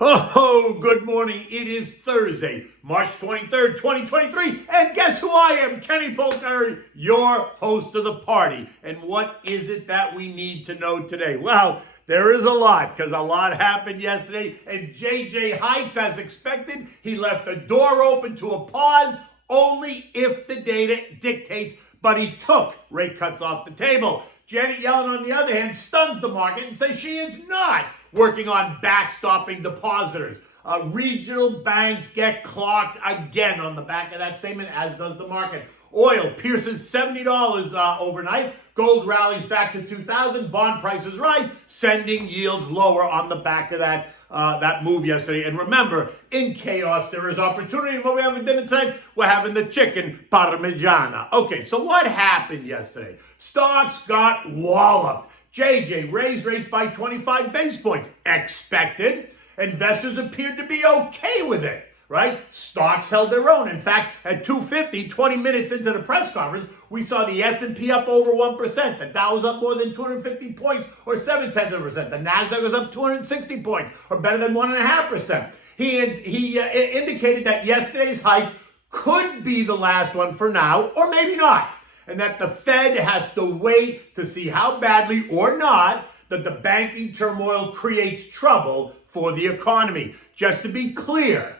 Oh, good morning. It is Thursday, March 23rd, 2023. And guess who I am? Kenny Polkari, your host of the party. And what is it that we need to know today? Well, there is a lot because a lot happened yesterday. And JJ Hikes, as expected, he left the door open to a pause only if the data dictates, but he took rate cuts off the table. Janet Yellen, on the other hand, stuns the market and says she is not working on backstopping depositors. Regional banks get clocked again on the back of that statement, as does the market. Oil pierces $70 overnight. Gold rallies back to 2,000. Bond prices rise, sending yields lower on the back of that move yesterday. And remember, in chaos, there is opportunity. And what we have for dinner tonight, we're having the Chicken Parmegiana. Okay, so what happened yesterday? Stocks got walloped. JJ raised rates by 25 basis points. Expected. Investors appeared to be okay with it, right? Stocks held their own. In fact, at 2:50, 20 minutes into the press conference, we saw the S&P up over 1%. The Dow was up more than 250 points, or 0.7%. The NASDAQ was up 260 points, or better than 1.5%. He indicated that yesterday's hike could be the last one for now, or maybe not. And that the Fed has to wait to see how badly or not that the banking turmoil creates trouble for the economy. Just to be clear,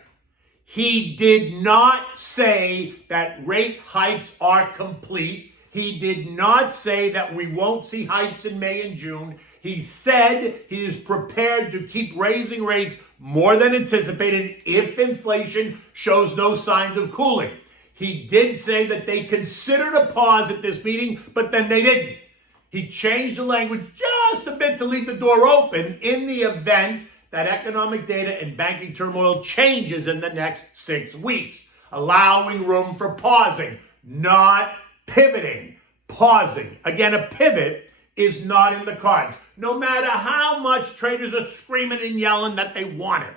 he did not say that rate hikes are complete. He did not say that we won't see hikes in May and June. He said he is prepared to keep raising rates more than anticipated if inflation shows no signs of cooling. He did say that they considered a pause at this meeting, but then they didn't. He changed the language just a bit to leave the door open in the event that economic data and banking turmoil changes in the next 6 weeks, allowing room for pausing, not pivoting, pausing. Again, a pivot is not in the cards, no matter how much traders are screaming and yelling that they want it.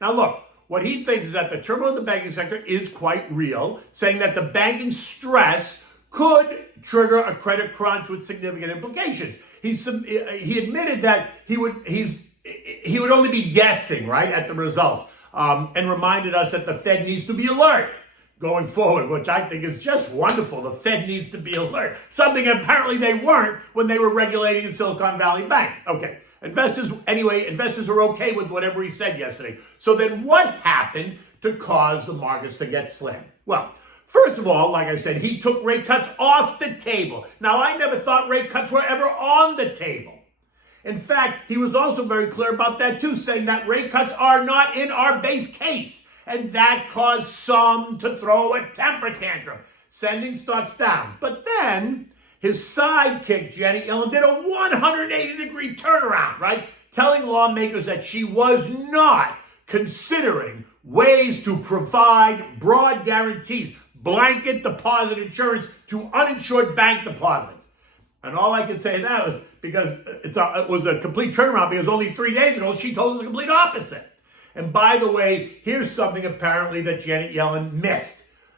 Now look, what he thinks is that the turmoil in the banking sector is quite real, saying that the banking stress could trigger a credit crunch with significant implications. He admitted that he would only be guessing, right, at the results, and reminded us that the Fed needs to be alert going forward, which I think is just wonderful. The Fed needs to be alert, something apparently they weren't when they were regulating in Silicon Valley Bank. Okay. Investors were okay with whatever he said yesterday. So then what happened to cause the markets to get slammed? Well, first of all, like I said, he took rate cuts off the table. Now, I never thought rate cuts were ever on the table. In fact, he was also very clear about that too, saying that rate cuts are not in our base case. And that caused some to throw a temper tantrum, sending stocks down. But then his sidekick, Janet Yellen, did a 180-degree turnaround, right? Telling lawmakers that she was not considering ways to provide broad guarantees, blanket deposit insurance to uninsured bank deposits. And all I can say to that was because it was a complete turnaround because only 3 days ago she told us the complete opposite. And by the way, here's something apparently that Janet Yellen missed.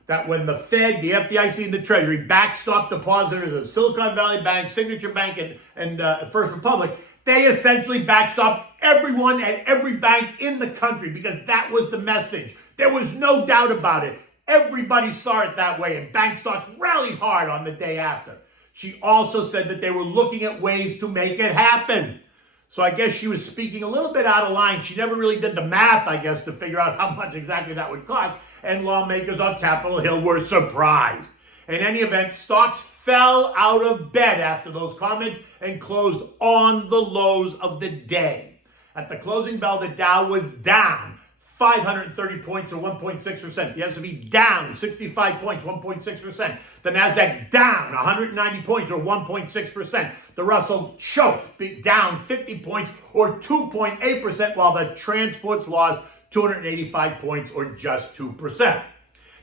That when the Fed, the FDIC, and the Treasury backstop depositors of Silicon Valley Bank, Signature Bank, and First Republic, they essentially backstopped everyone at every bank in the country because that was the message. There was no doubt about it. Everybody saw it that way, and bank stocks rallied hard on the day after. She also said that they were looking at ways to make it happen. So I guess she was speaking a little bit out of line. She never really did the math, I guess, to figure out how much exactly that would cost. And lawmakers on Capitol Hill were surprised. In any event, stocks fell out of bed after those comments and closed on the lows of the day. At the closing bell, the Dow was down 530 points or 1.6%. The S&P down 65 points, 1.6%. The NASDAQ down 190 points or 1.6%. The Russell choked, down 50 points or 2.8%, while the transports lost 285 points or just 2%.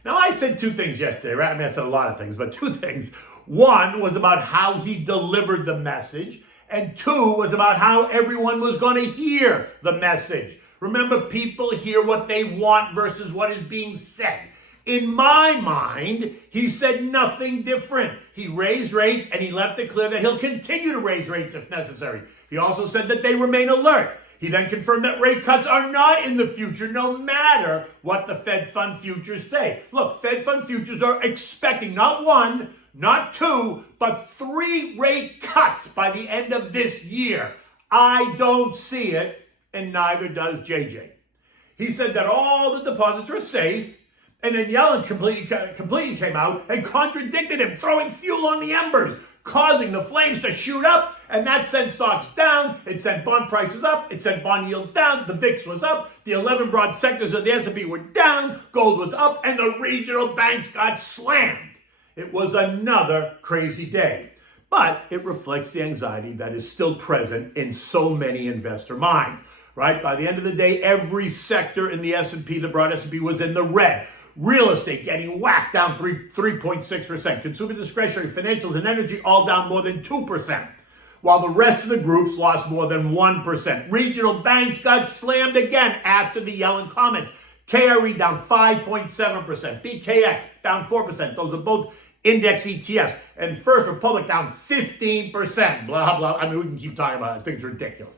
Now, I said two things yesterday, right? I mean, I said a lot of things, but two things. One was about how he delivered the message, and two was about how everyone was going to hear the message. Remember, people hear what they want versus what is being said. In my mind, he said nothing different. He raised rates and he left it clear that he'll continue to raise rates if necessary. He also said that they remain alert. He then confirmed that rate cuts are not in the future, no matter what the Fed Fund futures say. Look, Fed Fund futures are expecting not one, not two, but 3 rate cuts by the end of this year. I don't see it, and neither does JJ. He said that all the deposits are safe, and then Yellen completely came out and contradicted him, throwing fuel on the embers, causing the flames to shoot up, and that sent stocks down, it sent bond prices up, it sent bond yields down, the VIX was up, the 11 broad sectors of the S&P were down, gold was up, and the regional banks got slammed. It was another crazy day, but it reflects the anxiety that is still present in so many investor minds, right? By the end of the day, every sector in the S&P, the broad S&P, was in the red. Real estate getting whacked down 3.6%. Consumer discretionary, financials, and energy all down more than 2%, while the rest of the groups lost more than 1%. Regional banks got slammed again after the Yellen comments. KRE down 5.7%. BKX down 4%. Those are both index ETFs. And First Republic down 15%. Blah, blah. I mean, we can keep talking about it. I think it's ridiculous.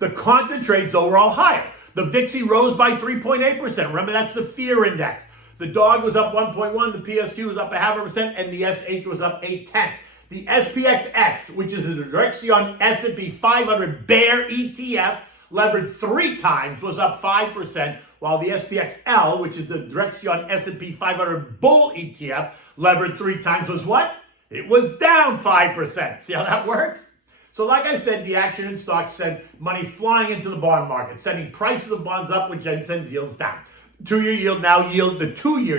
The contra trades, though, were all higher. The VIX rose by 3.8%. Remember, that's the fear index. The dog was up 1.1, the PSQ was up 0.5%, and the SH was up 0.8. The SPXS, which is the Direction S&P 500 Bear ETF, levered 3 times, was up 5%, while the SPXL, which is the Direction S&P 500 Bull ETF, levered 3 times, was what? It was down 5%. See how that works? So like I said, the action in stocks sent money flying into the bond market, sending prices of bonds up, which then sends yields down. The 2-year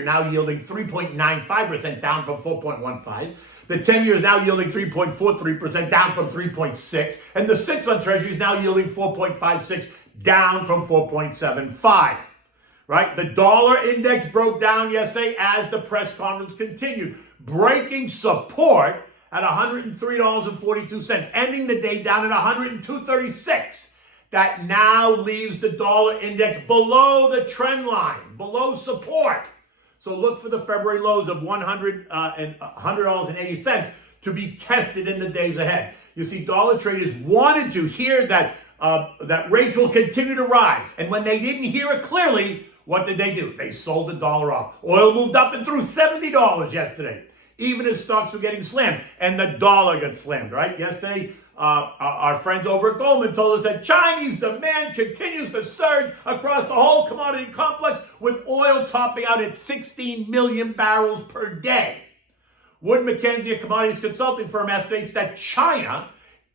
now yielding 3.95%, down from 4.15. The 10-year is now yielding 3.43%, down from 3.6. And the 6-month Treasury is now yielding 4.56, down from 4.75. Right? The dollar index broke down yesterday as the press conference continued, breaking support at $103.42, ending the day down at $102.36. That now leaves the dollar index below the trend line, below support. So look for the February lows of $100.80 to be tested in the days ahead. You see, dollar traders wanted to hear that rates will continue to rise. And when they didn't hear it clearly, what did they do? They sold the dollar off. Oil moved up and through $70 yesterday, even as stocks were getting slammed. And the dollar got slammed, right? Yesterday, our friends over at Goldman told us that Chinese demand continues to surge across the whole commodity complex, with oil topping out at 16 million barrels per day. Wood Mackenzie, a commodities consulting firm, estimates that China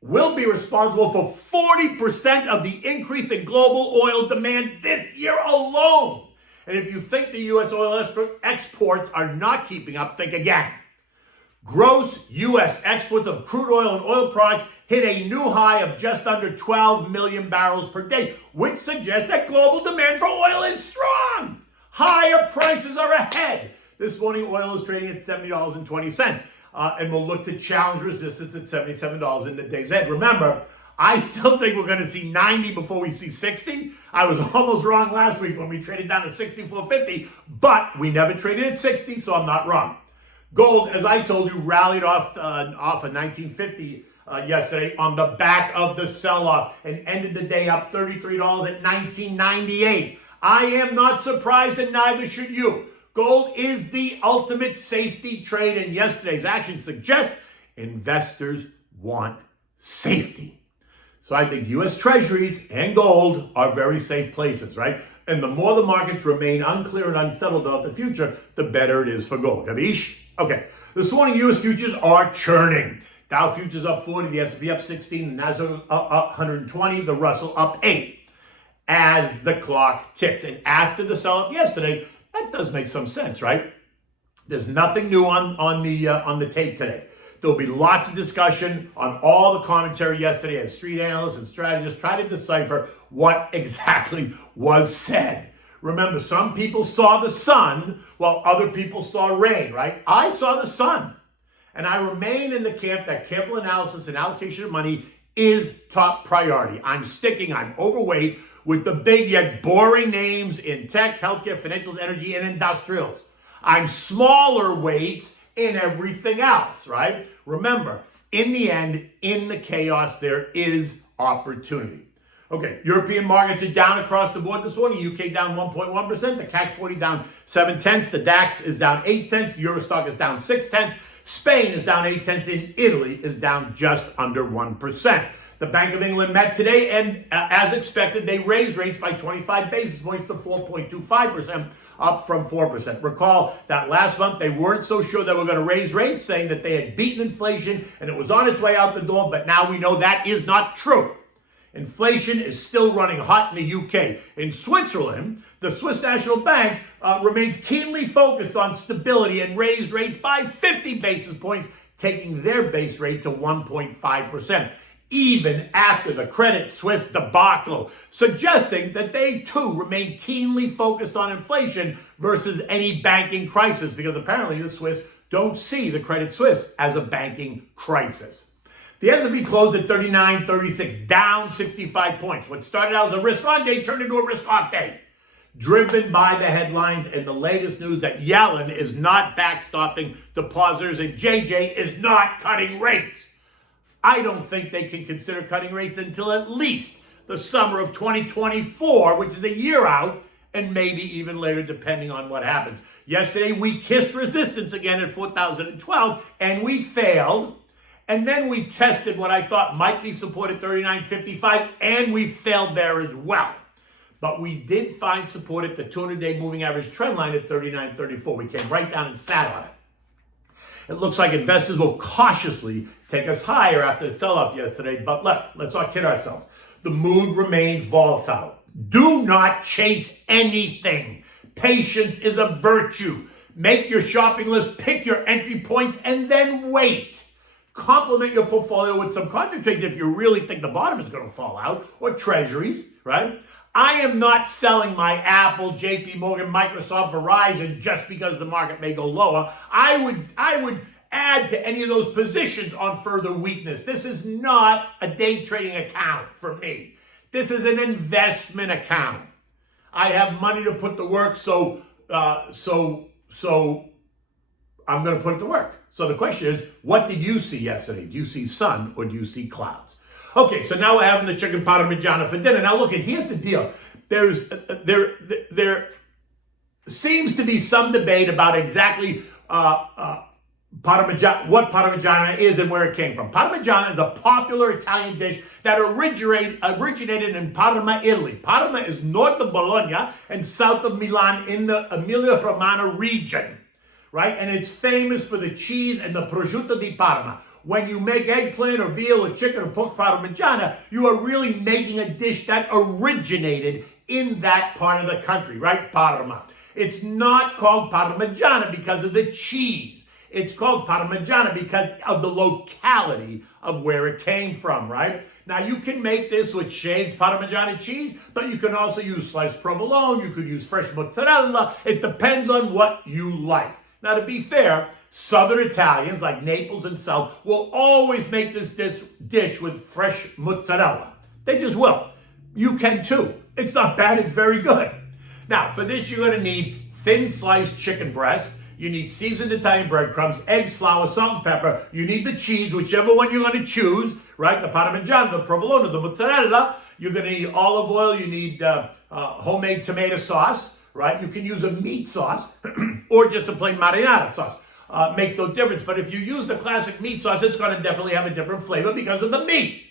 will be responsible for 40% of the increase in global oil demand this year alone. And if you think the U.S. oil exports are not keeping up, think again. Gross U.S. exports of crude oil and oil products hit a new high of just under 12 million barrels per day, which suggests that global demand for oil is strong. Higher prices are ahead. This morning, oil is trading at $70.20, and we'll look to challenge resistance at $77 in the days ahead. Remember, I still think we're going to see 90 before we see 60. I was almost wrong last week when we traded down to 64.50, but we never traded at 60, so I'm not wrong. Gold, as I told you, rallied off of 1950 yesterday on the back of the sell-off and ended the day up $33 at 1998. I am not surprised, and neither should you. Gold is the ultimate safety trade, and yesterday's action suggests investors want safety. So I think U.S. Treasuries and gold are very safe places, right? And the more the markets remain unclear and unsettled about the future, the better it is for gold. Kavish? Okay, this morning U.S. futures are churning. Dow futures up 40, the S&P up 16, the Nasdaq up 120, the Russell up 8 as the clock ticks. And after the sell-off yesterday, that does make some sense, right? There's nothing new on the tape today. There'll be lots of discussion on all the commentary yesterday as street analysts and strategists try to decipher what exactly was said. Remember, some people saw the sun while other people saw rain, right? I saw the sun. And I remain in the camp that careful analysis and allocation of money is top priority. I'm overweight with the big yet boring names in tech, healthcare, financials, energy, and industrials. I'm smaller weights in everything else, right? Remember, in the end, in the chaos, there is opportunity. Okay, European markets are down across the board this morning. UK down 1.1%. The CAC 40 down 0.7. The DAX is down 0.8. The Eurostock is down 0.6. Spain is down 0.8. And Italy is down just under 1%. The Bank of England met today, and as expected, they raised rates by 25 basis points to 4.25%, up from 4%. Recall that last month they weren't so sure they were going to raise rates, saying that they had beaten inflation and it was on its way out the door, but now we know that is not true. Inflation is still running hot in the UK. In Switzerland, the Swiss National Bank remains keenly focused on stability and raised rates by 50 basis points, taking their base rate to 1.5%. Even after the Credit Suisse debacle, suggesting that they too remain keenly focused on inflation versus any banking crisis, because apparently the Swiss don't see the Credit Suisse as a banking crisis. The S&P closed at 39.36, down 65 points. What started out as a risk-on day turned into a risk-off day, driven by the headlines and the latest news that Yellen is not backstopping depositors and JJ is not cutting rates. I don't think they can consider cutting rates until at least the summer of 2024, which is a year out, and maybe even later, depending on what happens. Yesterday, we kissed resistance again at 4,012, and we failed. And then we tested what I thought might be support at 39.55, and we failed there as well. But we did find support at the 200-day moving average trend line at 39.34. We came right down and sat on it. It looks like investors will cautiously take us higher after the sell-off yesterday, but let's not kid ourselves. The mood remains volatile. Do not chase anything. Patience is a virtue. Make your shopping list, pick your entry points, and then wait. Complement your portfolio with some contra trades if you really think the bottom is going to fall out, or treasuries, right? I am not selling my Apple, JP Morgan, Microsoft, Verizon just because the market may go lower. I would add to any of those positions on further weakness. This is not a day trading account for me. This is an investment account. I have money to put to work, so I'm going to put it to work. So the question is, what did you see yesterday? Do you see sun or do you see clouds? Okay, so now we're having the chicken parmigiana for dinner. Now look, here's the deal. There seems to be some debate about exactly what parmigiana is and where it came from. Parmigiana is a popular Italian dish that originated in Parma, Italy. Parma is north of Bologna and south of Milan in the Emilia-Romagna region, right? And it's famous for the cheese and the prosciutto di Parma. When you make eggplant or veal or chicken or pork parmigiana, you are really making a dish that originated in that part of the country, right? Parma. It's not called parmigiana because of the cheese. It's called parmigiana because of the locality of where it came from, right? Now, you can make this with shaved Parmigiana cheese, but you can also use sliced provolone. You could use fresh mozzarella. It depends on what you like. Now, to be fair, Southern Italians, like Naples and South, will always make this dish with fresh mozzarella. They just will. You can too. It's not bad, it's very good. Now, for this, you're going to need thin sliced chicken breast. You need seasoned Italian breadcrumbs, eggs, flour, salt, and pepper. You need the cheese, whichever one you're going to choose, right? The Parmigiana, the provolone, the mozzarella. You're going to need olive oil. You need homemade tomato sauce, right? You can use a meat sauce or just a plain marinara sauce. Makes no difference. But if you use the classic meat sauce, it's going to definitely have a different flavor because of the meat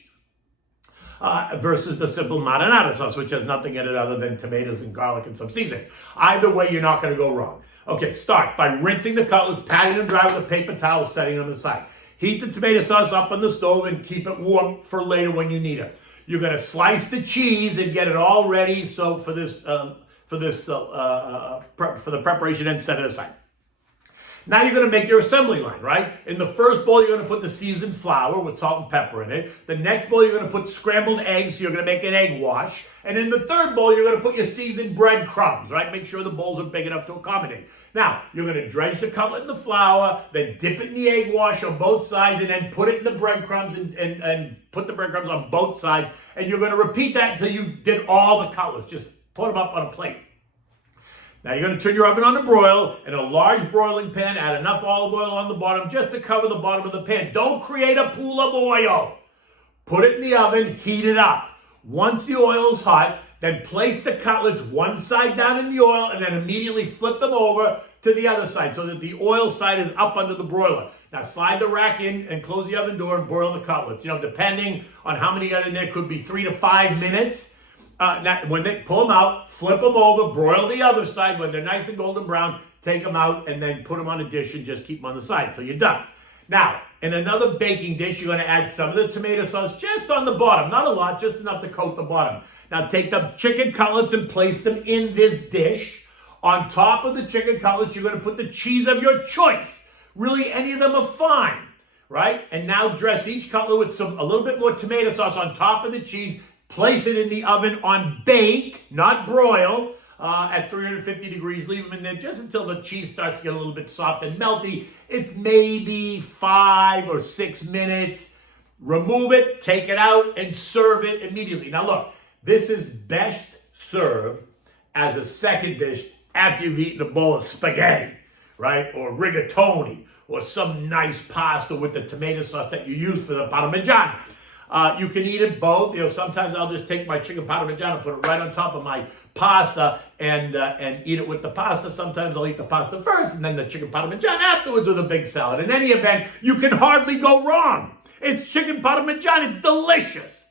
versus the simple marinara sauce, which has nothing in it other than tomatoes and garlic and some seasoning. Either way, you're not going to go wrong. Okay, start by rinsing the cutlets, patting them dry with a paper towel, setting on the side. Heat the tomato sauce up on the stove and keep it warm for later when you need it. You're going to slice the cheese and get it all ready. So for the preparation and set it aside. Now you're going to make your assembly line, right? In the first bowl, you're going to put the seasoned flour with salt and pepper in it. The next bowl, you're going to put scrambled eggs. So you're going to make an egg wash. And in the third bowl, you're going to put your seasoned breadcrumbs, right? Make sure the bowls are big enough to accommodate. Now, you're going to dredge the cutlet in the flour, then dip it in the egg wash on both sides, and then put it in the breadcrumbs and put the breadcrumbs on both sides. And you're going to repeat that until you did all the cutlets. Just put them up on a plate. Now you're going to turn your oven on to broil. In a large broiling pan, add enough olive oil on the bottom just to cover the bottom of the pan. Don't create a pool of oil. Put it in the oven, heat it up. Once the oil's hot, then place the cutlets one side down in the oil and then immediately flip them over to the other side so that the oil side is up under the broiler. Now slide the rack in and close the oven door and broil the cutlets. Depending on how many got in there, could be 3 to 5 minutes. When they pull them out, flip them over, broil the other side. When they're nice and golden brown, take them out and then put them on a dish and just keep them on the side until you're done. Now, in another baking dish, you're going to add some of the tomato sauce just on the bottom. Not a lot, just enough to coat the bottom. Now, take the chicken cutlets and place them in this dish. On top of the chicken cutlets, you're going to put the cheese of your choice. Really, any of them are fine, right? And now dress each cutlet with a little bit more tomato sauce on top of the cheese. Place it in the oven on bake, not broil, at 350 degrees. Leave them in there just until the cheese starts to get a little bit soft and melty. It's maybe 5 or 6 minutes. Remove it, take it out, and serve it immediately. Now look, this is best served as a second dish after you've eaten a bowl of spaghetti, right? Or rigatoni, or some nice pasta with the tomato sauce that you use for the Parmigiana. You can eat it both. Sometimes I'll just take my chicken Parmigiana, put it right on top of my pasta, and eat it with the pasta. Sometimes I'll eat the pasta first, and then the chicken Parmigiana afterwards with a big salad. In any event, you can hardly go wrong. It's chicken Parmigiana. It's delicious.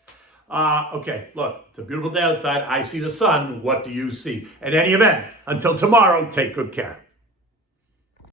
Okay, look, it's a beautiful day outside. I see the sun. What do you see? In any event, until tomorrow, take good care.